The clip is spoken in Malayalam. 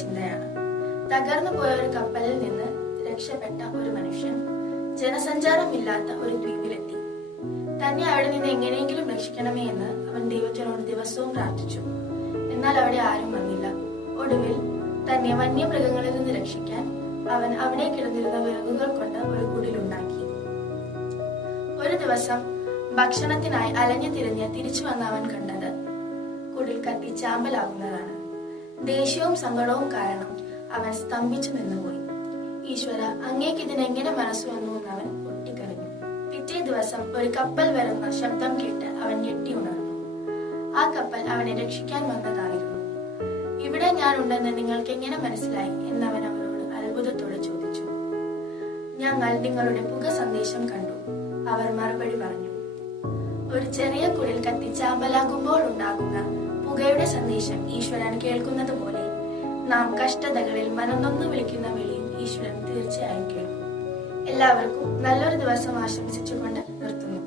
ചിന്തയാണ്. തകർന്നു പോയ ഒരു കപ്പലിൽ നിന്ന് രക്ഷപ്പെട്ട ഒരു മനുഷ്യൻ ജനസഞ്ചാരമില്ലാത്ത ഒരു ദ്വീപിലെത്തി. തന്നെ അവിടെ നിന്ന് എങ്ങനെയെങ്കിലും രക്ഷിക്കണമേ എന്ന് അവൻ ദൈവത്തിനോട് ദിവസവും പ്രാർത്ഥിച്ചു. എന്നാൽ അവിടെ ആരും വന്നില്ല. ഒടുവിൽ തന്നെ വന്യമൃഗങ്ങളിൽ നിന്ന് രക്ഷിക്കാൻ അവൻ അവിടെ കിടന്നിരുന്ന വിറകുകൾ കൊണ്ട് ഒരു കുടിലുണ്ടാക്കി. ഒരു ദിവസം ഭക്ഷണത്തിനായി അലഞ്ഞു തിരിഞ്ഞ് തിരിച്ചു വന്ന അവൻ കണ്ടത് കുടിൽ കത്തി ചാമ്പലാകുന്നതാണ്. ദേഷ്യവും സങ്കടവും കാരണം അവൻ സ്തംഭിച്ചു നിന്നുപോയി. ഈശ്വര, അങ്ങേക്ക് ഇതിനെങ്ങനെ മനസ്സ് വന്നു എന്ന് അവൻ പൊട്ടിക്കരഞ്ഞു. പിറ്റേ ദിവസം ഒരു കപ്പൽ വരുന്ന ശബ്ദം കേട്ട് അവൻ ഞെട്ടി ഉണർന്നു. ആ കപ്പൽ അവനെ രക്ഷിക്കാൻ വന്നതായിരുന്നു. ഇവിടെ ഞാൻ ഉണ്ടെന്ന് നിങ്ങൾക്ക് എങ്ങനെ മനസ്സിലായി എന്നവൻ അവരോട് അത്ഭുതത്തോടെ ചോദിച്ചു. ഞങ്ങൾ നിങ്ങളുടെ പുക സന്ദേശം കണ്ടു, അവർ മറുപടി പറഞ്ഞു. ഒരു ചെറിയ കുടിൽ കത്തിച്ചാമ്പലാകുമ്പോൾ ഉണ്ടാകുന്ന പുകയുടെ സന്ദേശം ഈശ്വരൻ കേൾക്കുന്നത് പോലെ നാം കഷ്ടതകളിൽ മനംനൊന്നു വിളിക്കുന്ന വിളിയും ഈശ്വരൻ തീർച്ചയായും കേൾക്കും. എല്ലാവർക്കും നല്ലൊരു ദിവസം ആശംസിച്ചുകൊണ്ട് നിർത്തുന്നു.